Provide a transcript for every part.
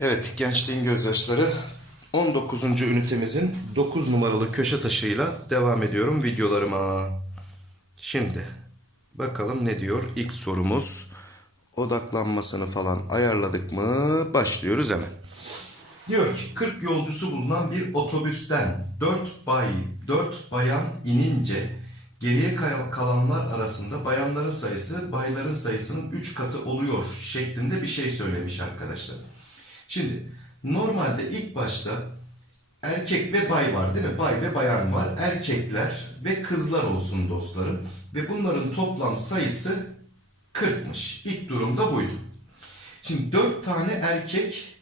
Evet, Gençliğin Gözyaşları 19. ünitemizin 9 numaralı köşe taşıyla devam ediyorum videolarıma. Şimdi bakalım ne diyor ilk sorumuz. Odaklanmasını falan ayarladık mı? Başlıyoruz hemen. Diyor ki 40 yolcusu bulunan bir otobüsten 4 bay 4 bayan inince geriye kal- kalanlar arasında bayanların sayısı bayların sayısının 3 katı oluyor şeklinde bir şey söylemiş arkadaşlar. Şimdi normalde ilk başta erkek ve bay var değil mi? Bay ve bayan var. Erkekler ve kızlar olsun dostlarım. Ve bunların toplam sayısı 40'mış. İlk durumda buydu. Şimdi 4 tane erkek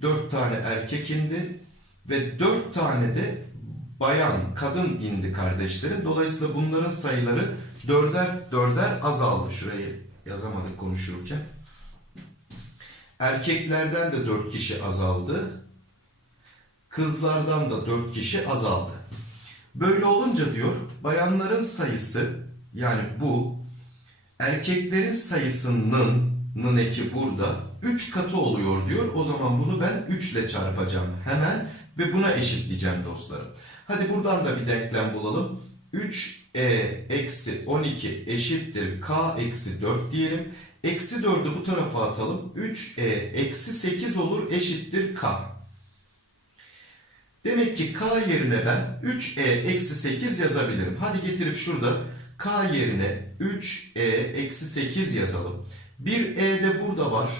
4 tane erkek indi ve 4 tane de bayan, kadın indi kardeşlerim. Dolayısıyla bunların sayıları dörder dörder azaldı. Şurayı yazamadık konuşurken. Erkeklerden de 4 kişi azaldı. Kızlardan da 4 kişi azaldı. Böyle olunca diyor bayanların sayısı yani bu erkeklerin sayısının nın burada 3 katı oluyor diyor. O zaman bunu ben 3 ile çarpacağım hemen ve buna eşitleyeceğim dostlarım. Hadi buradan da bir denklem bulalım. 3e eksi 12 eşittir k eksi 4 diyelim. Eksi 4'ü bu tarafa atalım. 3e eksi 8 olur eşittir k. Demek ki k yerine ben 3e eksi 8 yazabilirim. Hadi getirip şurada k yerine 3e eksi 8 yazalım. Bir e de burada var.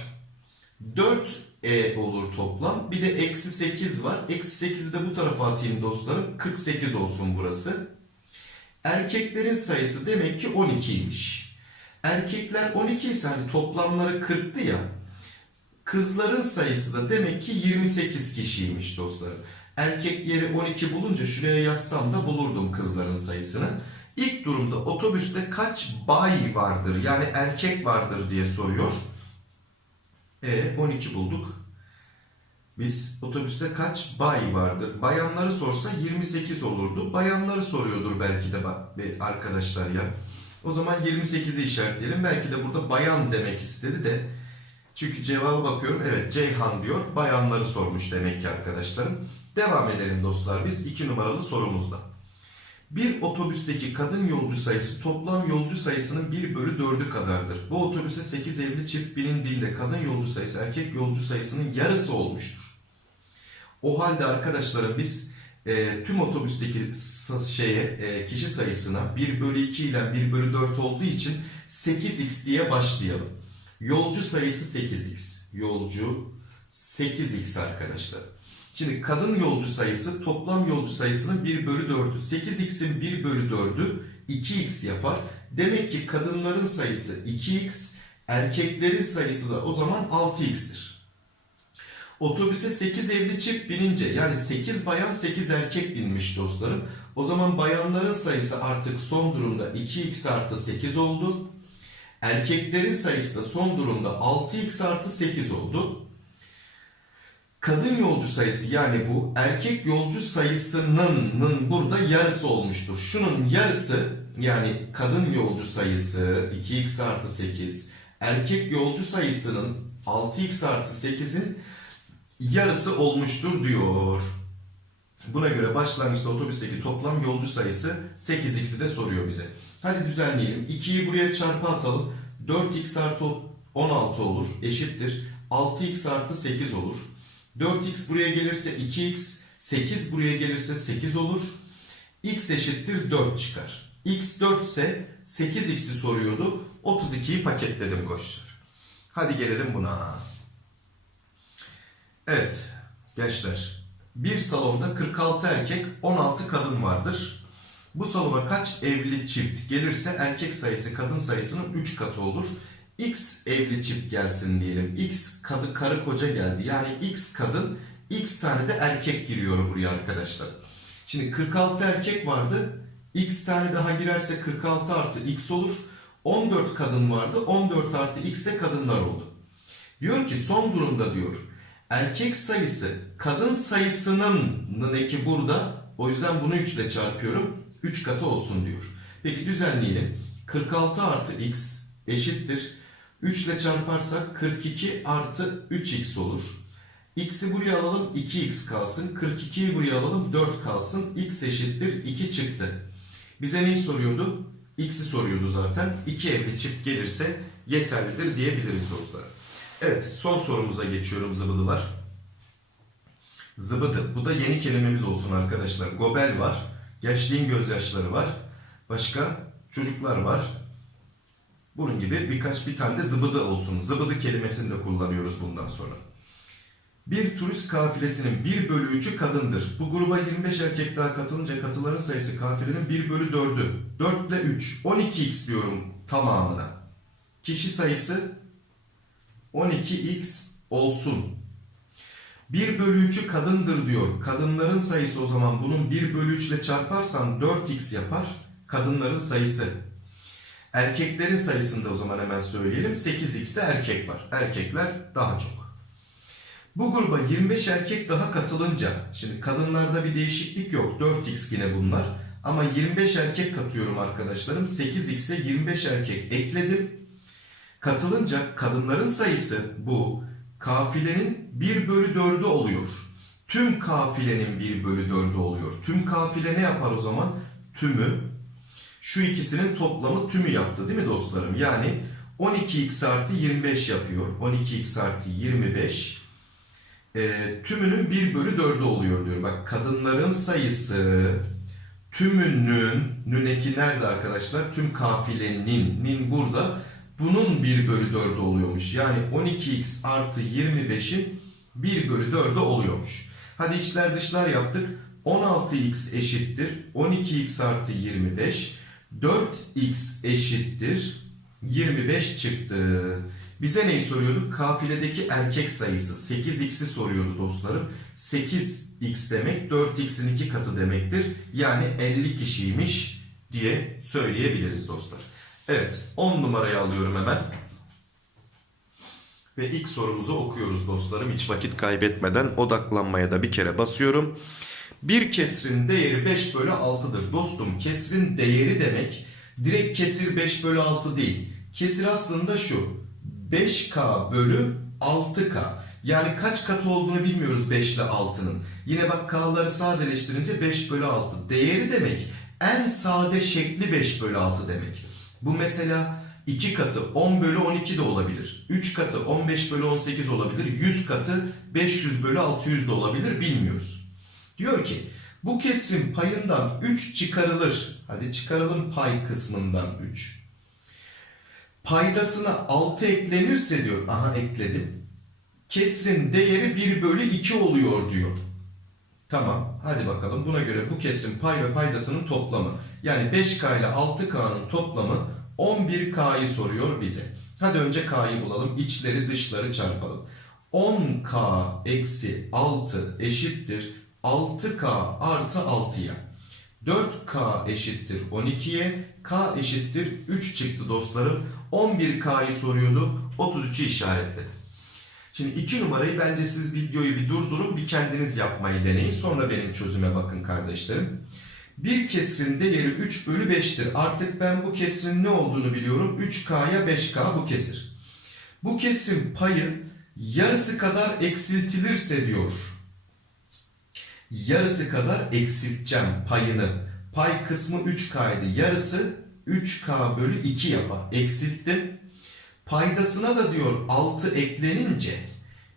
4 e olur toplam. Bir de eksi 8 var. Eksi 8'i de bu tarafa atayım dostlarım. 48 olsun burası. Erkeklerin sayısı demek ki 12'ymiş. Erkekler 12 ise hani toplamları 40'tı ya. Kızların sayısı da demek ki 28 kişiymiş dostlarım. Erkek yeri 12 bulunca şuraya yazsam da bulurdum kızların sayısını. İlk durumda otobüste kaç bay vardır yani erkek vardır diye soruyor. E 12 bulduk. Biz otobüste kaç bay vardır? Bayanları sorsa 28 olurdu. Bayanları soruyordur belki de arkadaşlar ya. O zaman 28'i işaretleyelim. Belki de burada bayan demek istedi de. Çünkü cevaba bakıyorum. Evet Ceyhan diyor. Bayanları sormuş demek ki arkadaşlarım. Devam edelim dostlar biz 2 numaralı sorumuzda. Bir otobüsteki kadın yolcu sayısı toplam yolcu sayısının 1 bölü 4'ü kadardır. Bu otobüse 8 evli çift binindiğinde kadın yolcu sayısı erkek yolcu sayısının yarısı olmuştur. O halde arkadaşlarım biz e, tüm otobüsteki şeye e, kişi sayısına 1 bölü 2 ile 1 bölü 4 olduğu için 8x diye başlayalım. Yolcu sayısı 8x. Yolcu 8x arkadaşlar. Şimdi kadın yolcu sayısı toplam yolcu sayısının 1 bölü 4'ü. 8x'in 1 bölü 4'ü 2x yapar. Demek ki kadınların sayısı 2x, erkeklerin sayısı da o zaman 6x'tir. Otobüse 8 evli çift binince yani 8 bayan 8 erkek binmiş dostlarım. O zaman bayanların sayısı artık son durumda 2x artı 8 oldu. Erkeklerin sayısı da son durumda 6x artı 8 oldu. Kadın yolcu sayısı yani bu erkek yolcu sayısının nın burada yarısı olmuştur. Şunun yarısı yani kadın yolcu sayısı 2x artı 8 erkek yolcu sayısının 6x artı 8'in yarısı olmuştur diyor. Buna göre başlangıçta otobüsteki toplam yolcu sayısı 8x'i de soruyor bize. Hadi düzenleyelim. 2'yi buraya çarpı atalım. 4x artı 16 olur. Eşittir. 6x artı 8 olur. 4x buraya gelirse 2x, 8 buraya gelirse 8 olur. x eşittir 4 çıkar. x 4 ise 8x'i soruyordu. 32'yi paketledim koçlar. Hadi gelelim buna. Evet gençler. Bir salonda 46 erkek 16 kadın vardır. Bu salona kaç evli çift gelirse erkek sayısı kadın sayısının 3 katı olur. X evli çift gelsin diyelim. X kadı karı koca geldi. Yani X kadın, X tane de erkek giriyor buraya arkadaşlar. Şimdi 46 erkek vardı. X tane daha girerse 46 artı X olur. 14 kadın vardı. 14 artı X de kadınlar oldu. Diyor ki son durumda diyor. Erkek sayısı kadın sayısının nın eki burada. O yüzden bunu 3 ile çarpıyorum. 3 katı olsun diyor. Peki düzenleyelim. 46 artı x eşittir. 3 ile çarparsak 42 artı 3x olur. X'i buraya alalım 2x kalsın. 42'yi buraya alalım 4 kalsın. X eşittir 2 çıktı. Bize neyi soruyordu? X'i soruyordu zaten. 2 evli çift gelirse yeterlidir diyebiliriz dostlar. Evet son sorumuza geçiyorum zıbıdılar. Zıbıdı. Bu da yeni kelimemiz olsun arkadaşlar. Gobel var. Gençliğin gözyaşları var. Başka çocuklar var. Bunun gibi birkaç bir tane de zıbıdı olsun. Zıbıdı kelimesini de kullanıyoruz bundan sonra. Bir turist kafilesinin 1 bölü 3'ü kadındır. Bu gruba 25 erkek daha katılınca katıların sayısı kafilenin 1 bölü 4'ü. 4 ile 3. 12x diyorum tamamına. Kişi sayısı 12x olsun. 1 bölü 3'ü kadındır diyor. Kadınların sayısı o zaman bunun 1 bölü 3 ile çarparsan 4x yapar. Kadınların sayısı. Erkeklerin sayısında o zaman hemen söyleyelim. 8x'te erkek var. Erkekler daha çok. Bu gruba 25 erkek daha katılınca, şimdi kadınlarda bir değişiklik yok. 4x yine bunlar. Ama 25 erkek katıyorum arkadaşlarım. 8x'e 25 erkek ekledim. Katılınca kadınların sayısı bu kafilenin 1 bölü 4'ü oluyor. Tüm kafilenin 1 bölü 4'ü oluyor. Tüm kafile ne yapar o zaman? Tümü şu ikisinin toplamı tümü yaptı değil mi dostlarım? Yani 12x artı 25 yapıyor. 12x artı 25 e, tümünün 1 bölü 4'ü oluyor diyor. Bak kadınların sayısı tümünün nüneki nerede arkadaşlar? Tüm kafilenin nin burada bunun 1 bölü 4'ü oluyormuş. Yani 12x artı 25'in 1 bölü 4'ü oluyormuş. Hadi içler dışlar yaptık. 16x eşittir 12x artı 25. 4x eşittir 25 çıktı. Bize neyi soruyordu? Kafiledeki erkek sayısı 8x'i soruyordu dostlarım. 8x demek 4x'in iki katı demektir. Yani 50 kişiymiş diye söyleyebiliriz dostlar. Evet 10 numarayı alıyorum hemen. Ve ilk sorumuzu okuyoruz dostlarım. Hiç vakit kaybetmeden odaklanmaya da bir kere basıyorum. Bir kesrin değeri 5 bölü 6'dır. Dostum kesrin değeri demek direkt kesir 5 bölü 6 değil. Kesir aslında şu. 5K bölü 6K. Yani kaç katı olduğunu bilmiyoruz 5 ile 6'nın. Yine bak K'ları sadeleştirince 5 bölü 6. Değeri demek en sade şekli 5 bölü 6 demek. Bu mesela 2 katı 10 bölü 12 de olabilir. 3 katı 15 bölü 18 olabilir. 100 katı 500 bölü 600 de olabilir bilmiyoruz. Diyor ki bu kesrin payından 3 çıkarılır. Hadi çıkaralım pay kısmından 3. Paydasına 6 eklenirse diyor. Aha ekledim. Kesrin değeri 1 bölü 2 oluyor diyor. Tamam hadi bakalım buna göre bu kesrin pay ve paydasının toplamı. Yani 5K ile 6K'nın toplamı 11K'yı soruyor bize. Hadi önce K'yı bulalım. İçleri dışları çarpalım. 10K eksi 6 eşittir 6K artı 6'ya. 4K eşittir 12'ye. K eşittir 3 çıktı dostlarım. 11K'yı soruyordu. 33'ü işaretledim. Şimdi 2 numarayı bence siz videoyu bir durdurun bir kendiniz yapmayı deneyin. Sonra benim çözüme bakın kardeşlerim. Bir kesrin değeri 3 bölü 5'tir. Artık ben bu kesrin ne olduğunu biliyorum. 3K'ya 5K bu kesir. Bu kesrin payı yarısı kadar eksiltilirse diyor. Yarısı kadar eksilteceğim payını. Pay kısmı 3K'ydı. Yarısı 3K bölü 2 yapar. Eksilttim. Paydasına da diyor 6 eklenince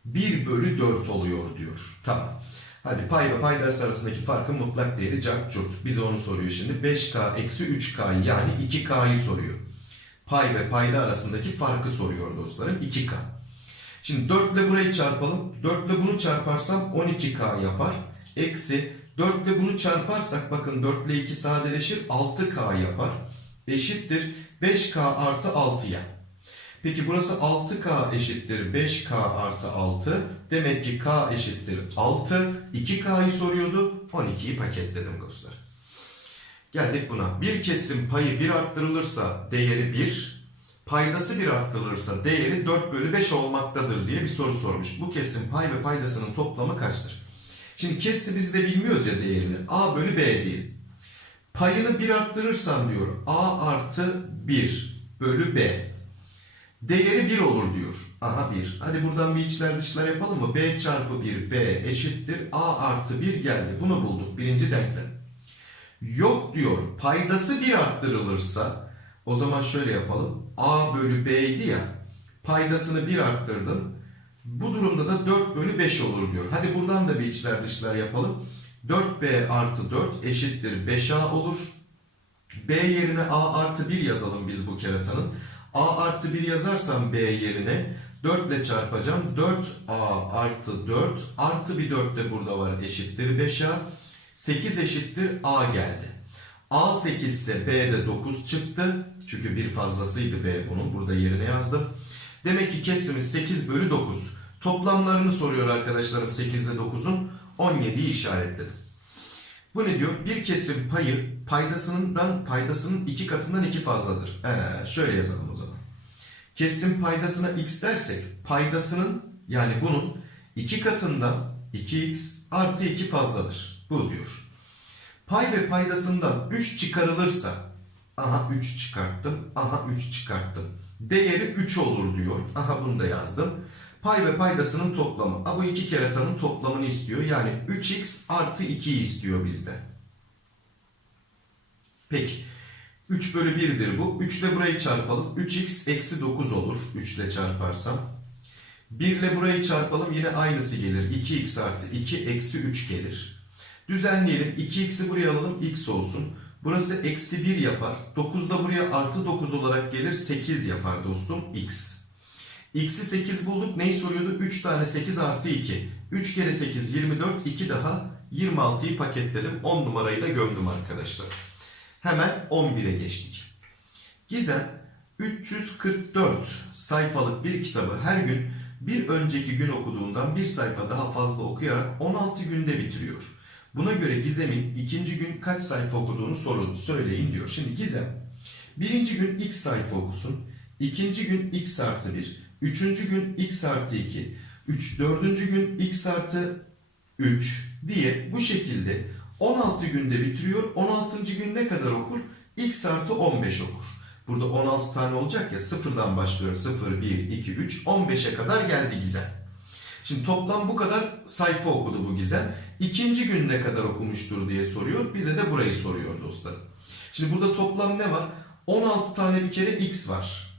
1 bölü 4 oluyor diyor. Tamam. Hadi pay ve paydası arasındaki farkın mutlak değeri cart curt. Bize onu soruyor şimdi. 5K eksi 3K yani 2K'yı soruyor. Pay ve payda arasındaki farkı soruyor dostlarım. 2K. Şimdi 4 ile burayı çarpalım. 4 ile bunu çarparsam 12K yapar. Eksi 4 ile bunu çarparsak bakın 4 ile 2 sadeleşir 6K yapar. Eşittir 5K artı 6'ya. Peki burası 6K eşittir 5K artı 6. Demek ki K eşittir 6. 2K'yı soruyordu. 12'yi paketledim dostlar. Geldik buna. Bir kesim payı 1 arttırılırsa değeri 1. Paydası 1 arttırılırsa değeri 4 bölü 5 olmaktadır diye bir soru sormuş. Bu kesim pay ve paydasının toplamı kaçtır? Şimdi kesi biz de bilmiyoruz ya değerini. A bölü B diyelim. Payını 1 arttırırsam diyor A artı 1 bölü B. Değeri 1 olur diyor. Aha 1. Hadi buradan bir içler dışlar yapalım mı? B çarpı 1 B eşittir A artı 1 geldi. Bunu bulduk. Birinci denklem. Yok diyor. Paydası 1 arttırılırsa o zaman şöyle yapalım. A bölü B idi ya. Paydasını 1 arttırdım. Bu durumda da 4 bölü 5 olur diyor. Hadi buradan da bir içler dışlar yapalım. 4B artı 4 eşittir 5A olur. B yerine A artı 1 yazalım biz bu keratanın. A artı 1 yazarsam B yerine 4 ile çarpacağım. 4A artı 4 artı bir 4 de burada var eşittir 5A. 8 eşittir A geldi. A 8 ise B'de 9 çıktı. Çünkü bir fazlasıydı B bunun. Burada yerine yazdım. Demek ki kesrimiz 8 bölü 9. Toplamlarını soruyor arkadaşlarım 8 ile 9'un. 17'yi işaretledim. Bu ne diyor? Bir kesim payı paydasından paydasının iki katından iki fazladır. Ee, şöyle yazalım o zaman. Kesim paydasına x dersek paydasının yani bunun iki katından 2x artı 2 fazladır. Bu diyor. Pay ve paydasından 3 çıkarılırsa aha 3 çıkarttım, aha 3 çıkarttım. Değeri 3 olur diyor. Aha bunu da yazdım. Pay ve paydasının toplamı. Ha, bu iki keratanın toplamını istiyor. Yani 3x artı 2 istiyor bizden. Peki. 3 bölü 1'dir bu. 3 ile burayı çarpalım. 3x eksi 9 olur. 3 ile çarparsam. 1 ile burayı çarpalım. Yine aynısı gelir. 2x artı 2 eksi 3 gelir. Düzenleyelim. 2x'i buraya alalım. x olsun. Burası eksi 1 yapar. 9 da buraya artı 9 olarak gelir. 8 yapar dostum. x. X'i 8 bulduk. Neyi soruyordu? 3 tane 8 artı 2. 3 kere 8 24. 2 daha 26'yı paketledim. 10 numarayı da gömdüm arkadaşlar. Hemen 11'e geçtik. Gizem 344 sayfalık bir kitabı her gün bir önceki gün okuduğundan bir sayfa daha fazla okuyarak 16 günde bitiriyor. Buna göre Gizem'in ikinci gün kaç sayfa okuduğunu sorun, söyleyin diyor. Şimdi Gizem birinci gün x sayfa okusun, ikinci gün x artı 1, üçüncü gün x artı 2, üç, dördüncü gün x artı 3 diye bu şekilde 16 günde bitiriyor. 16. gün ne kadar okur? x artı 15 okur. Burada 16 tane olacak ya sıfırdan başlıyor. 0, 1, 2, 3, 15'e kadar geldi Gizem. Şimdi toplam bu kadar sayfa okudu bu Gizem. İkinci gün ne kadar okumuştur diye soruyor. Bize de burayı soruyor dostlar. Şimdi burada toplam ne var? 16 tane bir kere x var.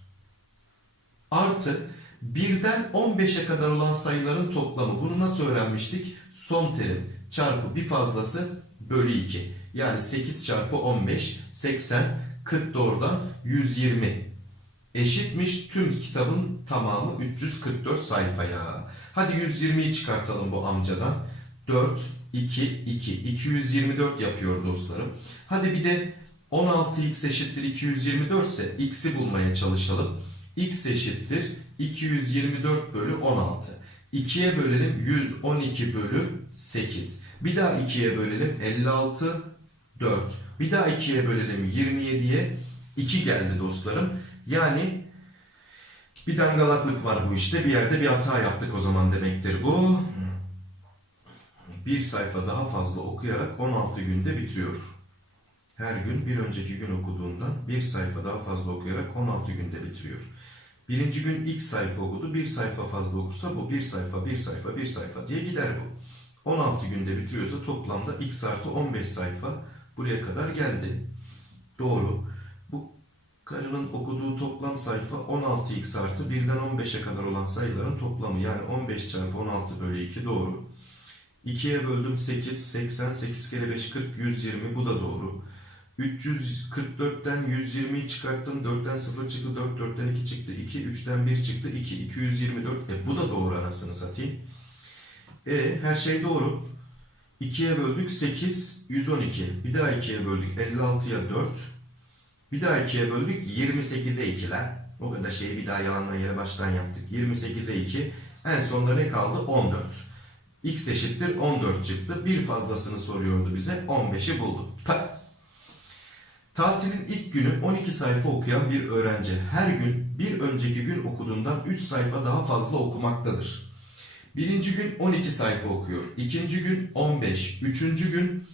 Artı birden 15'e kadar olan sayıların toplamı. Bunu nasıl öğrenmiştik? Son terim çarpı bir fazlası bölü 2. Yani 8 çarpı 15 80 40 doğrudan 120 eşitmiş tüm kitabın tamamı 344 sayfaya. Hadi 120'yi çıkartalım bu amcadan. 4, 2, 2. 224 yapıyor dostlarım. Hadi bir de 16x eşittir 224 ise x'i bulmaya çalışalım. X eşittir 224 bölü 16. 2'ye bölelim 112 bölü 8. Bir daha 2'ye bölelim 56 4. Bir daha 2'ye bölelim 27'ye 2 geldi dostlarım. Yani bir dangalaklık var bu işte. Bir yerde bir hata yaptık o zaman demektir bu. Bir sayfa daha fazla okuyarak 16 günde bitiriyor. Her gün bir önceki gün okuduğundan bir sayfa daha fazla okuyarak 16 günde bitiriyor. Birinci gün ilk sayfa okudu. Bir sayfa fazla okursa bu bir sayfa, bir sayfa, bir sayfa diye gider bu. 16 günde bitiriyorsa toplamda x artı 15 sayfa buraya kadar geldi. Doğru. Bu karının okuduğu toplam sayfa 16x artı 1'den 15'e kadar olan sayıların toplamı. Yani 15 çarpı 16 bölü 2 doğru. 2'ye böldüm 8, 80, 8 kere 5, 40, 120 bu da doğru. 344'ten 120'yi çıkarttım. 4'ten 0 çıktı. 4, 4'ten 2 çıktı. 2, 3'ten 1 çıktı. 2, 224. E bu da doğru anasını satayım. E her şey doğru. 2'ye böldük 8, 112. Bir daha 2'ye böldük 56'ya 4. Bir daha 2'ye böldük 28'e 2 lan. O kadar şeyi bir daha yalandan yere baştan yaptık. 28'e 2. En sonunda ne kaldı? 14. X eşittir 14 çıktı. Bir fazlasını soruyordu bize. 15'i bulduk. Pah. Tatilin ilk günü 12 sayfa okuyan bir öğrenci her gün bir önceki gün okuduğundan 3 sayfa daha fazla okumaktadır. Birinci gün 12 sayfa okuyor. ikinci gün 15. Üçüncü gün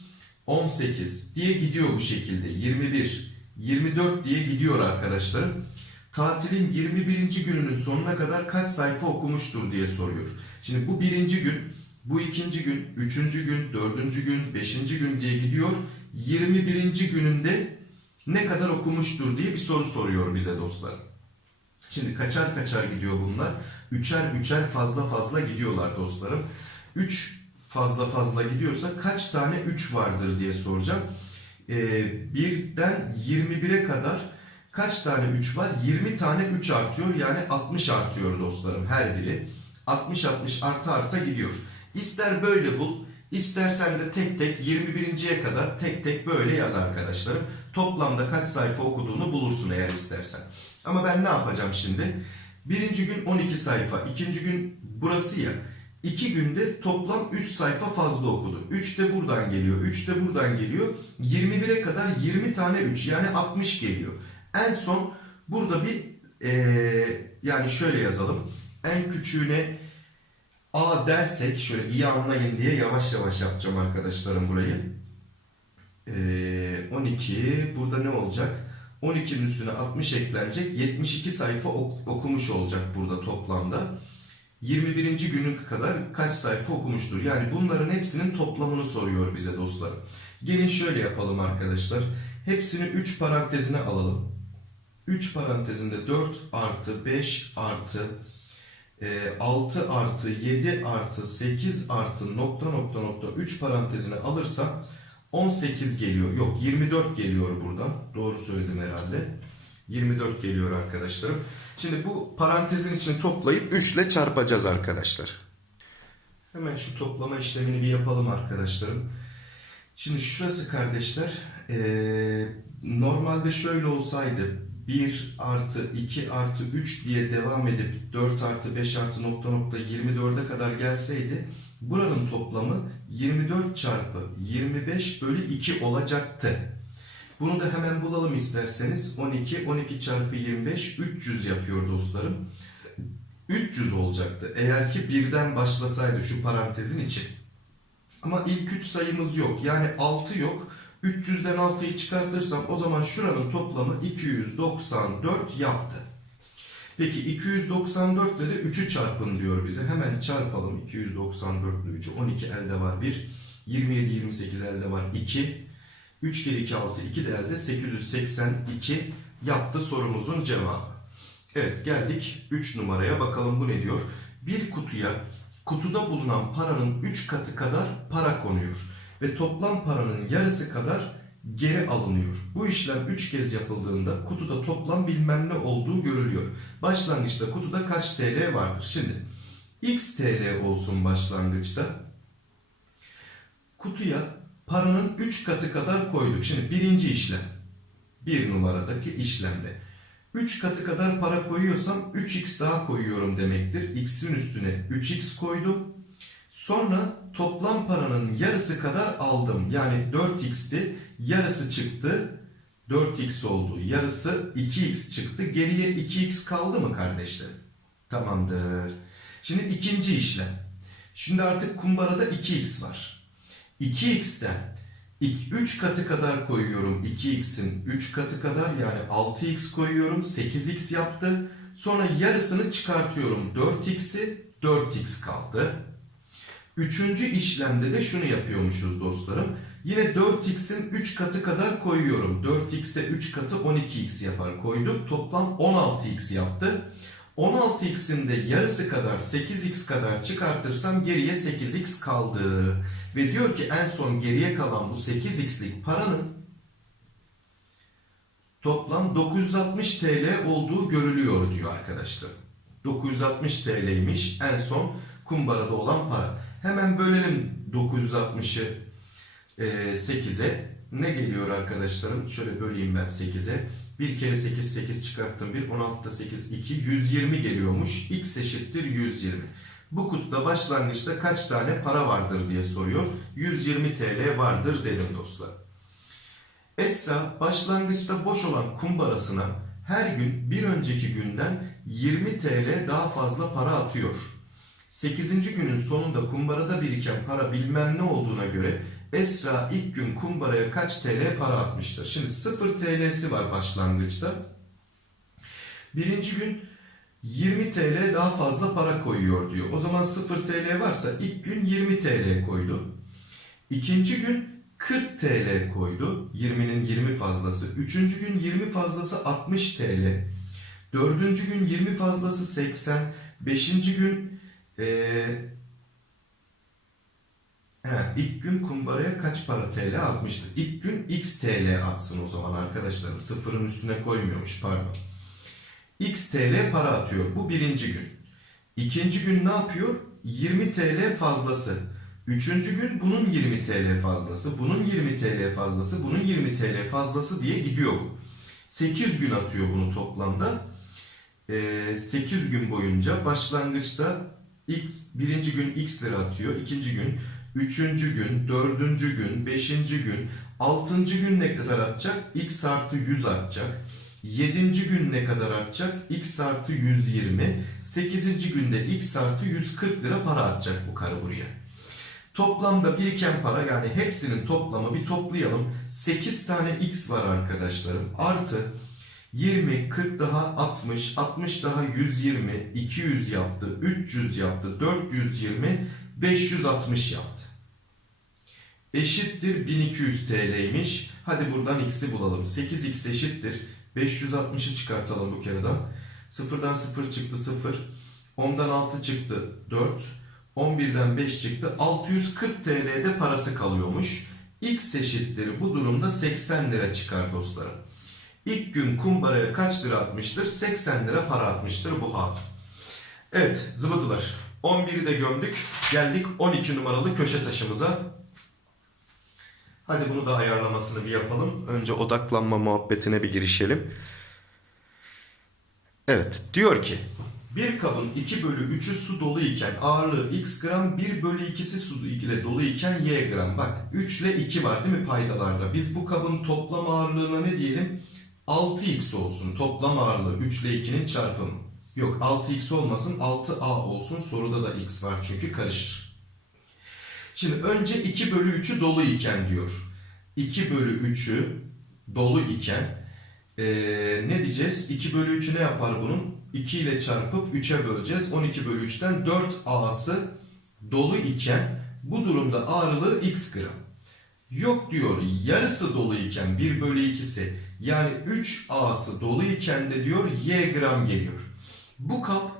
18 diye gidiyor bu şekilde. 21, 24 diye gidiyor arkadaşlarım. tatilin 21. gününün sonuna kadar kaç sayfa okumuştur diye soruyor. Şimdi bu birinci gün, bu ikinci gün, üçüncü gün, dördüncü gün, beşinci gün diye gidiyor. 21. gününde ne kadar okumuştur diye bir soru soruyor bize dostlarım. Şimdi kaçar kaçar gidiyor bunlar. Üçer üçer fazla fazla gidiyorlar dostlarım. Üç fazla fazla gidiyorsa kaç tane üç vardır diye soracağım. Ee, birden 21'e kadar kaç tane 3 var? 20 tane 3 artıyor. Yani 60 artıyor dostlarım her biri. 60 60 artı arta gidiyor. İster böyle bul, istersen de tek tek 21.ye kadar tek tek böyle yaz arkadaşlarım. Toplamda kaç sayfa okuduğunu bulursun eğer istersen. Ama ben ne yapacağım şimdi? Birinci gün 12 sayfa, ikinci gün burası ya. İki günde toplam 3 sayfa fazla okudu. 3 de buradan geliyor, 3 de buradan geliyor. 21'e kadar 20 tane 3 yani 60 geliyor. En son burada bir eee, yani şöyle yazalım. En küçüğüne A dersek şöyle iyi anlayın diye yavaş yavaş yapacağım arkadaşlarım burayı. Eee, 12 burada ne olacak? 12'nin üstüne 60 eklenecek. 72 sayfa ok- okumuş olacak burada toplamda. 21. günün kadar kaç sayfa okumuştur? Yani bunların hepsinin toplamını soruyor bize dostlar. Gelin şöyle yapalım arkadaşlar. Hepsini 3 parantezine alalım. 3 parantezinde 4 artı 5 artı e, 6 artı 7 artı 8 artı nokta nokta nokta 3 parantezine alırsam 18 geliyor. Yok 24 geliyor buradan. Doğru söyledim herhalde. 24 geliyor arkadaşlarım. Şimdi bu parantezin içini toplayıp 3 ile çarpacağız arkadaşlar. Hemen şu toplama işlemini bir yapalım arkadaşlarım. Şimdi şurası kardeşler eee, normalde şöyle olsaydı 1 artı 2 artı 3 diye devam edip 4 artı 5 artı nokta nokta 24'e kadar gelseydi buranın toplamı 24 çarpı 25 bölü 2 olacaktı. Bunu da hemen bulalım isterseniz. 12, 12 çarpı 25, 300 yapıyor dostlarım. 300 olacaktı. Eğer ki birden başlasaydı şu parantezin içi. Ama ilk 3 sayımız yok. Yani 6 yok. 300'den 6'yı çıkartırsam o zaman şuranın toplamı 294 yaptı. Peki 294 ile de 3'ü çarpın diyor bize. Hemen çarpalım 294 ile 3'ü. 12 elde var 1. 27, 28 elde var 2. 3 kere 2 6 2 de elde 882 yaptı sorumuzun cevabı. Evet geldik 3 numaraya bakalım bu ne diyor. Bir kutuya kutuda bulunan paranın 3 katı kadar para konuyor ve toplam paranın yarısı kadar geri alınıyor. Bu işlem 3 kez yapıldığında kutuda toplam bilmem ne olduğu görülüyor. Başlangıçta kutuda kaç TL vardır? Şimdi x TL olsun başlangıçta. Kutuya paranın 3 katı kadar koyduk. Şimdi birinci işlem. Bir numaradaki işlemde. 3 katı kadar para koyuyorsam 3x daha koyuyorum demektir. x'in üstüne 3x koydum. Sonra toplam paranın yarısı kadar aldım. Yani 4x'ti. Yarısı çıktı. 4x oldu. Yarısı 2x çıktı. Geriye 2x kaldı mı kardeşlerim? Tamamdır. Şimdi ikinci işlem. Şimdi artık kumbarada 2x var. 2x'ten 3 katı kadar koyuyorum. 2x'in 3 katı kadar yani 6x koyuyorum. 8x yaptı. Sonra yarısını çıkartıyorum. 4x'i 4x kaldı. Üçüncü işlemde de şunu yapıyormuşuz dostlarım. Yine 4x'in 3 katı kadar koyuyorum. 4x'e 3 katı 12x yapar. Koyduk. Toplam 16x yaptı. 16x'in de yarısı kadar 8x kadar çıkartırsam geriye 8x kaldı. Ve diyor ki en son geriye kalan bu 8x'lik paranın toplam 960 TL olduğu görülüyor diyor arkadaşlar. 960 TL'ymiş en son kumbarada olan para. Hemen bölelim 960'ı 8'e. Ne geliyor arkadaşlarım? Şöyle böleyim ben 8'e. 1 kere 8 8 çıkarttım 1. 16'da 8 2. 120 geliyormuş. X eşittir 120. Bu kutuda başlangıçta kaç tane para vardır diye soruyor. 120 TL vardır dedim dostlar. Esra başlangıçta boş olan kumbarasına her gün bir önceki günden 20 TL daha fazla para atıyor. 8. günün sonunda kumbarada biriken para bilmem ne olduğuna göre Esra ilk gün kumbaraya kaç TL para atmıştır? Şimdi 0 TL'si var başlangıçta. Birinci gün 20 TL daha fazla para koyuyor diyor. O zaman 0 TL varsa ilk gün 20 TL koydu. İkinci gün 40 TL koydu. 20'nin 20 fazlası. Üçüncü gün 20 fazlası 60 TL. Dördüncü gün 20 fazlası 80. Beşinci gün eee He, ilk gün kumbaraya kaç para TL atmıştı? İlk gün x TL atsın o zaman arkadaşlarım. Sıfırın üstüne koymuyormuş pardon. X TL para atıyor. Bu birinci gün. İkinci gün ne yapıyor? 20 TL fazlası. Üçüncü gün bunun 20 TL fazlası, bunun 20 TL fazlası, bunun 20 TL fazlası diye gidiyor bu. 8 gün atıyor bunu toplamda. Ee, 8 gün boyunca başlangıçta ilk birinci gün x lira atıyor, ikinci gün, üçüncü gün, dördüncü gün, beşinci gün, altıncı gün ne kadar atacak? x artı 100 atacak. Yedinci gün ne kadar atacak? x artı 120. Sekizinci günde x artı 140 lira para atacak bu karı buraya. Toplamda biriken para yani hepsinin toplamı bir toplayalım. 8 tane x var arkadaşlarım. Artı 20, 40 daha 60, 60 daha 120, 200 yaptı, 300 yaptı, 420, 560 yaptı. Eşittir 1200 TL'ymiş. Hadi buradan x'i bulalım. 8x eşittir. 560'ı çıkartalım bu kereden. Sıfırdan 0 çıktı 0. 10'dan 6 çıktı 4. 11'den 5 çıktı. 640 TL'de parası kalıyormuş. X eşittir bu durumda 80 lira çıkar dostlarım. İlk gün kumbaraya kaç lira atmıştır? 80 lira para atmıştır bu hatun. Evet zıvıdılar. 11'i de gömdük. Geldik 12 numaralı köşe taşımıza. Hadi bunu da ayarlamasını bir yapalım. Önce odaklanma muhabbetine bir girişelim. Evet diyor ki bir kabın 2 bölü 3'ü su dolu iken ağırlığı x gram 1 bölü 2'si su ile dolu iken y gram. Bak 3 ile 2 var değil mi paydalarda? Biz bu kabın toplam ağırlığına ne diyelim? 6x olsun. Toplam ağırlığı 3 ile 2'nin çarpımı. Yok 6x olmasın 6a olsun. Soruda da x var çünkü karışır. Şimdi önce 2 bölü 3'ü dolu iken diyor. 2 bölü 3'ü dolu iken ee, ne diyeceğiz? 2 bölü 3'ü ne yapar bunun? 2 ile çarpıp 3'e böleceğiz. 12 bölü 3'ten 4 a'sı dolu iken bu durumda ağırlığı x gram. Yok diyor yarısı dolu iken 1 bölü 2'si yani 3 a'sı dolu iken de diyor y gram geliyor. Bu kap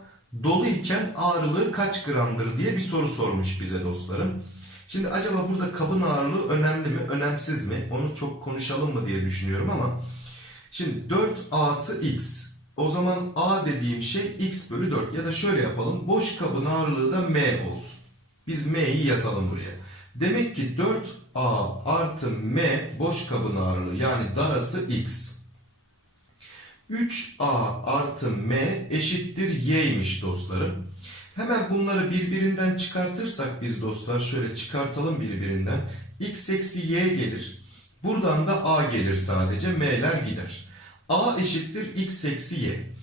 dolu iken ağırlığı kaç gramdır diye bir soru sormuş bize dostlarım. Şimdi acaba burada kabın ağırlığı önemli mi, önemsiz mi? Onu çok konuşalım mı diye düşünüyorum ama şimdi 4a'sı x. O zaman a dediğim şey x bölü 4 ya da şöyle yapalım. Boş kabın ağırlığı da m olsun. Biz m'yi yazalım buraya. Demek ki 4a artı m boş kabın ağırlığı yani darası x. 3a artı m eşittir y'ymiş dostlarım. Hemen bunları birbirinden çıkartırsak biz dostlar şöyle çıkartalım birbirinden. x eksi y gelir. Buradan da a gelir sadece m'ler gider. a eşittir x eksi y.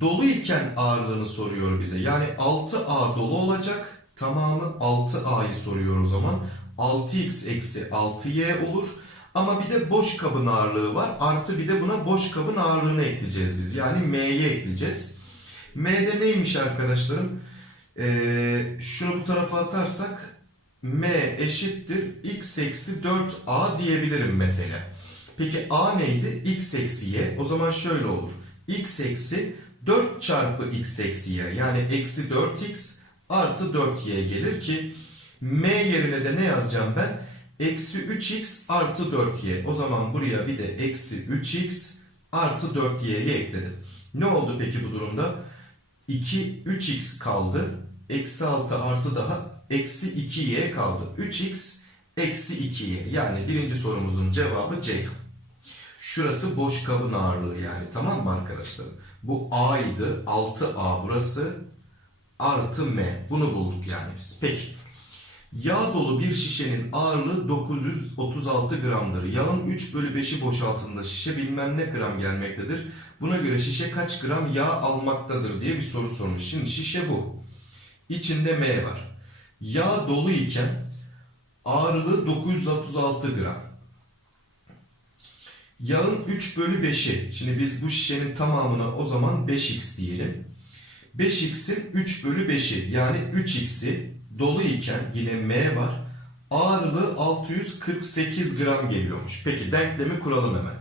Dolu iken ağırlığını soruyor bize. Yani 6a dolu olacak. Tamamı 6a'yı soruyor o zaman. 6x eksi 6y olur. Ama bir de boş kabın ağırlığı var. Artı bir de buna boş kabın ağırlığını ekleyeceğiz biz. Yani m'ye ekleyeceğiz. m'de neymiş arkadaşlarım? Ee, şunu bu tarafa atarsak m eşittir x eksi 4a diyebilirim mesela. Peki a neydi? x eksi y. O zaman şöyle olur. x eksi 4 çarpı x eksi y. Yani eksi 4x artı 4y gelir ki m yerine de ne yazacağım ben? Eksi 3x artı 4y. O zaman buraya bir de eksi 3x artı 4y'yi ekledim. Ne oldu peki bu durumda? 2, 3x kaldı. Eksi 6 artı daha eksi 2y kaldı. 3x eksi 2y. Yani birinci sorumuzun cevabı C. Şurası boş kabın ağırlığı yani. Tamam mı arkadaşlar? Bu a'ydı. 6a burası. Artı m. Bunu bulduk yani biz. Peki. Yağ dolu bir şişenin ağırlığı 936 gramdır. Yağın 3 bölü 5'i boşaltında şişe bilmem ne gram gelmektedir. Buna göre şişe kaç gram yağ almaktadır diye bir soru sormuş. Şimdi şişe bu. İçinde M var. Yağ dolu iken ağırlığı 936 gram. Yağın 3 bölü 5'i. Şimdi biz bu şişenin tamamına o zaman 5x diyelim. 5x'in 3 bölü 5'i yani 3x'i dolu iken yine m var. Ağırlığı 648 gram geliyormuş. Peki denklemi kuralım hemen.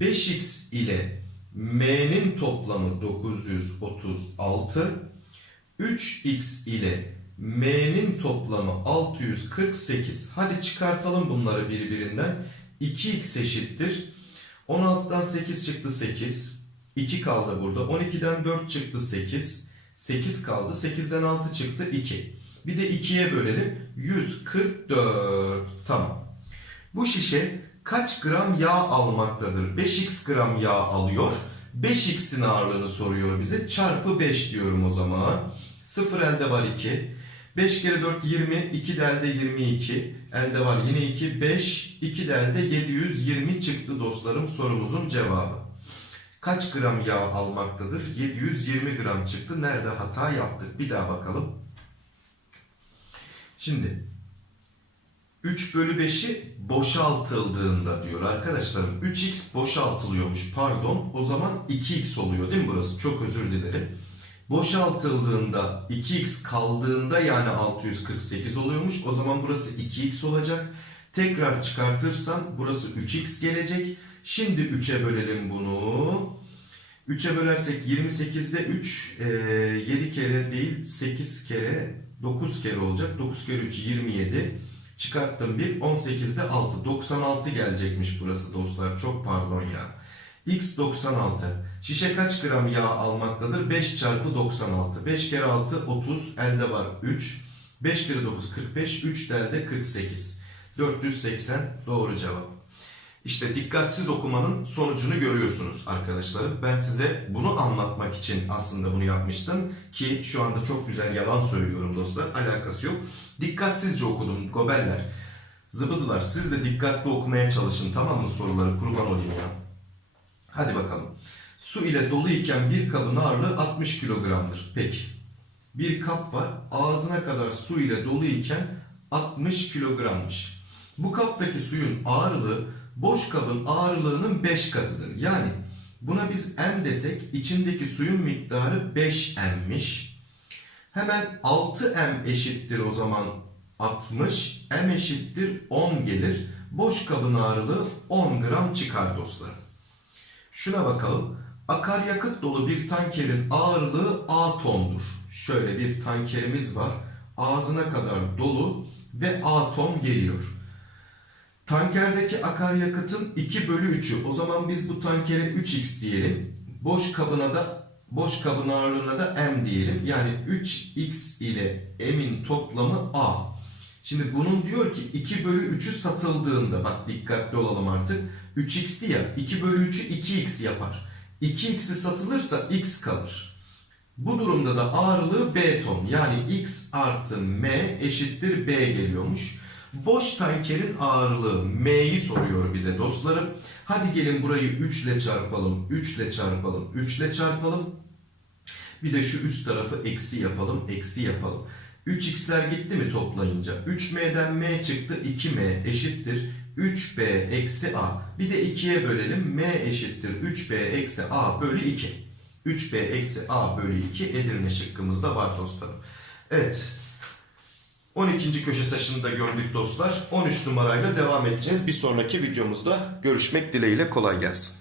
5x ile m'nin toplamı 936. 3x ile m'nin toplamı 648. Hadi çıkartalım bunları birbirinden. 2x eşittir. 16'dan 8 çıktı 8. 2 kaldı burada. 12'den 4 çıktı 8. 8 kaldı. 8'den 6 çıktı 2. Bir de 2'ye bölelim. 144. Tamam. Bu şişe kaç gram yağ almaktadır? 5x gram yağ alıyor. 5x'in ağırlığını soruyor bize. Çarpı 5 diyorum o zaman. 0 elde var 2. 5 kere 4 20. 2 de elde 22. Elde var yine 2. 5. 2 de elde 720 çıktı dostlarım sorumuzun cevabı. Kaç gram yağ almaktadır? 720 gram çıktı. Nerede hata yaptık? Bir daha bakalım. Şimdi 3 bölü 5'i boşaltıldığında diyor arkadaşlarım. 3x boşaltılıyormuş pardon. O zaman 2x oluyor değil mi burası? Çok özür dilerim. Boşaltıldığında 2x kaldığında yani 648 oluyormuş. O zaman burası 2x olacak. Tekrar çıkartırsam burası 3x gelecek. Şimdi 3'e bölelim bunu. 3'e bölersek 28'de 3 e, 7 kere değil 8 kere 9 kere olacak. 9 kere 3 27. Çıkarttım 1. 18'de 6. 96 gelecekmiş burası dostlar. Çok pardon ya. X 96. Şişe kaç gram yağ almaktadır? 5 çarpı 96. 5 kere 6 30. Elde var 3. 5 kere 9 45. 3 de elde 48. 480 doğru cevap. İşte dikkatsiz okumanın sonucunu görüyorsunuz arkadaşlarım. Ben size bunu anlatmak için aslında bunu yapmıştım. Ki şu anda çok güzel yalan söylüyorum dostlar. Alakası yok. Dikkatsizce okudum gobeller. Zıbıdılar siz de dikkatli okumaya çalışın tamam mı soruları kurban olayım ya. Hadi bakalım. Su ile dolu iken bir kabın ağırlığı 60 kilogramdır. Peki. Bir kap var. Ağzına kadar su ile dolu iken 60 kilogrammış. Bu kaptaki suyun ağırlığı boş kabın ağırlığının 5 katıdır. Yani buna biz m desek içindeki suyun miktarı 5m'miş. Hemen 6m eşittir o zaman 60. m eşittir 10 gelir. Boş kabın ağırlığı 10 gram çıkar dostlarım. Şuna bakalım. Akaryakıt dolu bir tankerin ağırlığı A tondur. Şöyle bir tankerimiz var. Ağzına kadar dolu ve A ton geliyor. Tankerdeki akaryakıtın 2 bölü 3'ü. O zaman biz bu tankere 3x diyelim. Boş kabına da boş kabın ağırlığına da m diyelim. Yani 3x ile m'in toplamı a. Şimdi bunun diyor ki 2 bölü 3'ü satıldığında bak dikkatli olalım artık. 3x'ti ya 2 bölü 3'ü 2x yapar. 2x'i satılırsa x kalır. Bu durumda da ağırlığı b ton. Yani x artı m eşittir b geliyormuş. Boş tankerin ağırlığı m'yi soruyor bize dostlarım. Hadi gelin burayı 3 ile çarpalım, 3 ile çarpalım, 3 ile çarpalım. Bir de şu üst tarafı eksi yapalım, eksi yapalım. 3x'ler gitti mi toplayınca? 3m'den m çıktı, 2m eşittir. 3b eksi a. Bir de 2'ye bölelim. m eşittir 3b eksi a bölü 2. 3b eksi a bölü 2 Edirne şıkkımızda var dostlarım. Evet. 12. köşe taşını da gördük dostlar. 13 numarayla devam edeceğiz. Bir sonraki videomuzda görüşmek dileğiyle kolay gelsin.